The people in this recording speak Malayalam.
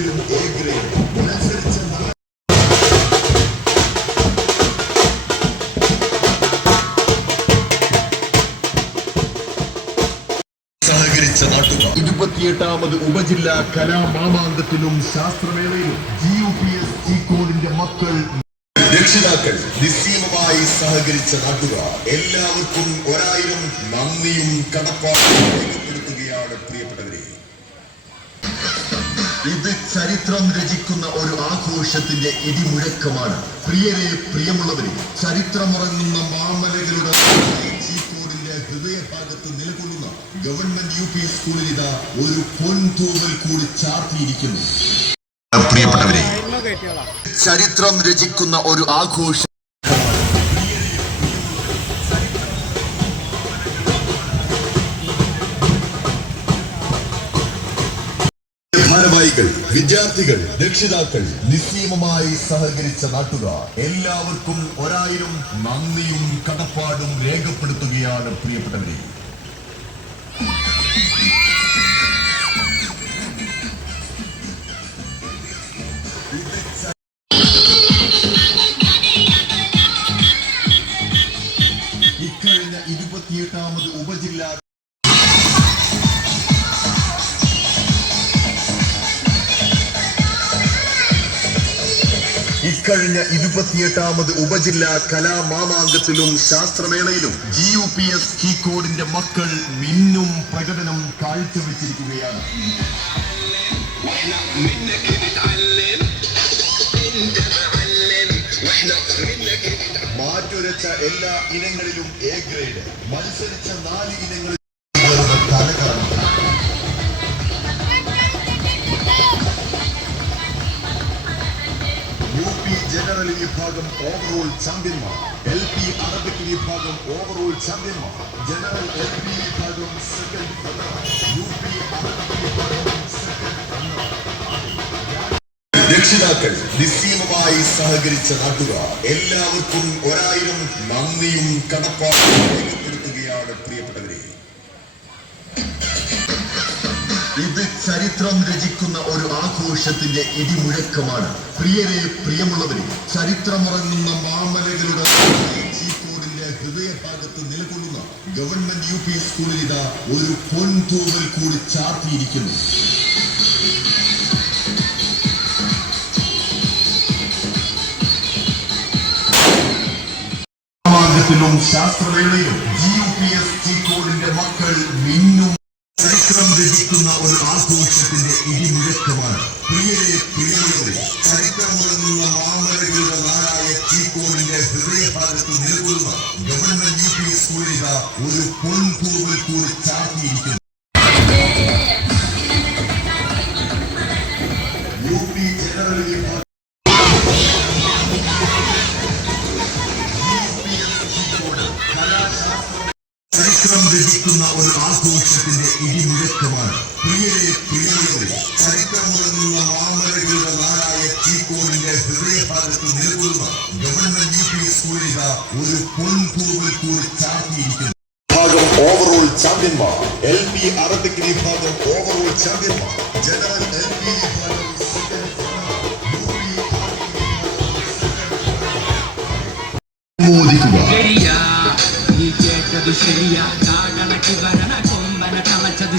ഗ്രേഡിലും എ ഗ്രേഡിലും സഹകരിച്ച നാട്ടുകാർ. ഇരുപത്തിയെട്ടാമത് ഉപജില്ലാ കലാമാമാന്തത്തിലും ശാസ്ത്രമേളയിലും ജി യു പി എസ് ജീക്കോണിന്റെ മക്കൾ. രക്ഷിതാക്കൾ നിസ്സീമമായി സഹകരിച്ച നാട്ടുകാർ. എല്ലാവർക്കും ഒരായിരം നന്ദിയും കടപ്പാടും രേഖപ്പെടുത്തുകയാണ് പ്രിയപ്പെട്ടവരെ. ഇത് ചരിത്രം രചിക്കുന്ന ഒരു ആഘോഷത്തിന്റെ ഇടിമുഴക്കമാണ്. പ്രിയരെ പ്രിയമുള്ളവരെ ചരിത്രമുറങ്ങുന്ന മാമലകളുടെ ഹൃദയഭാഗത്ത് നിലകൊള്ളുന്ന ഗവൺമെന്റ് യു പി സ്കൂളിൽ ഇതാ ഒരു പൊൻതൂവൽ കൂടി ചാർത്തിയിരിക്കുന്നു. പ്രിയപ്പെട്ടവരെ ചരിത്രം രചിക്കുന്ന ഒരു ആഘോഷം ഭാരവാഹികൾ വിദ്യാർത്ഥികൾ രക്ഷിതാക്കൾ നിസ്സീമമായി സഹകരിച്ച നാട്ടുകാർ എല്ലാവർക്കും ഒരായിരം നന്ദിയും കടപ്പാടും രേഖപ്പെടുത്തുകയാണ് പ്രിയപ്പെട്ടവരെ. ഇക്കഴിഞ്ഞ ഇരുപത്തിയെട്ടാമത് ഉപജില്ലാ ഇക്കഴിഞ്ഞ ഇരുപത്തിയെട്ടാമത് ഉപജില്ലാ കലാമാമാങ്കത്തിലും ശാസ്ത്രമേളയിലും ജി യു പി എസ് കീക്കോഡിന്റെ മക്കൾ മിന്നും പ്രകടനം കാഴ്ചവെച്ചിരിക്കുകയാണ്. മാറ്റുരച്ച എല്ലാ ഇനങ്ങളിലും എ ഗ്രേഡ് മത്സരിച്ച നാല് ഇനങ്ങളിൽ ജനറൽ വിഭാഗം ഓവറോൾ ചാമ്പ്യന്മാർ എൽ പി അറബിക് വിഭാഗം ഓവറോൾ ചാമ്പ്യന്മാർ ജനറൽ എൽ പി വിഭാഗം സെക്കൻഡ് യു പി അറബിക് വിഭാഗം രക്ഷിതാക്കൾ നിസ്സീമമായി സഹകരിച്ച നാട്ടുകാർ എല്ലാവർക്കും ഒരായിരം നന്ദിയും കടപ്പാടും രേഖപ്പെടുത്തുകയാണ് പ്രിയപ്പെട്ടവരെ. ഇത് ചരിത്രം രചിക്കുന്ന ഒരു ആഘോഷത്തിന്റെ ഇടിമുഴക്കമാണ്. പ്രിയരെ പ്രിയമുള്ളവരെ ചരിത്രമുറങ്ങുന്ന മാമലകളുടെ ഹൃദയഭാഗത്ത് നിലകൊള്ളുന്ന ഗവൺമെന്റ് യു പി സ്കൂളിൽ ഇതാ ഒരു പൊൻതൂവൽ കൂടി ചാർത്തിയിരിക്കുന്നു. മാർഗത്തിലും ശാസ്ത്രമേളയിലും ജി യു പി എസ് ചരിത്രം രചിക്കുന്ന ഒരു ആഘോഷത്തിന്റെ ഇടിമുഴക്കമാണ് പ്രിയരെ പ്രിയരെ ചരിത്രമുറങ്ങുന്ന മാമലകളുടെ നാടായ ചീക്കോടിന്റെ ഹൃദയഭാഗത്ത് നിലകൊള്ളുന്ന ഗവൺമെന്റ് യു പി സ്കൂളിൽ ഒരു പൊൻകൂവിൽ കൂടി ചാർത്തിയിരിക്കുന്നു ചരിത്രം രചിക്കുന്ന ഒരു ആഘോഷത്തിന്റെ ഇടിമുഴക്കമാണ് പ്രിയരെ പ്രിയമുള്ളവരെ ചരിത്രമുറങ്ങുന്ന മാമലകളുടെ നാടായ ചീക്കോടിന്റെ ഹൃദയഭാഗത്ത് നിലകൊള്ളുന്ന ഗവൺമെന്റ് യു പി സ്കൂളിൽ ഒരു പൊൻകൂവിൽ കൂടി ചാർത്തിയിരിക്കുന്നു. വിഭാഗം ഓവറോൾ ചാമ്പ്യന്മാർ എൽ പി അറബിക് വിഭാഗം ഓവറോൾ ചാമ്പ്യന്മാർ ജനറൽ എൽ പി വിഭാഗം ശരിയാ. കണക്ക് വരണ കൊമ്പന തളച്ചത്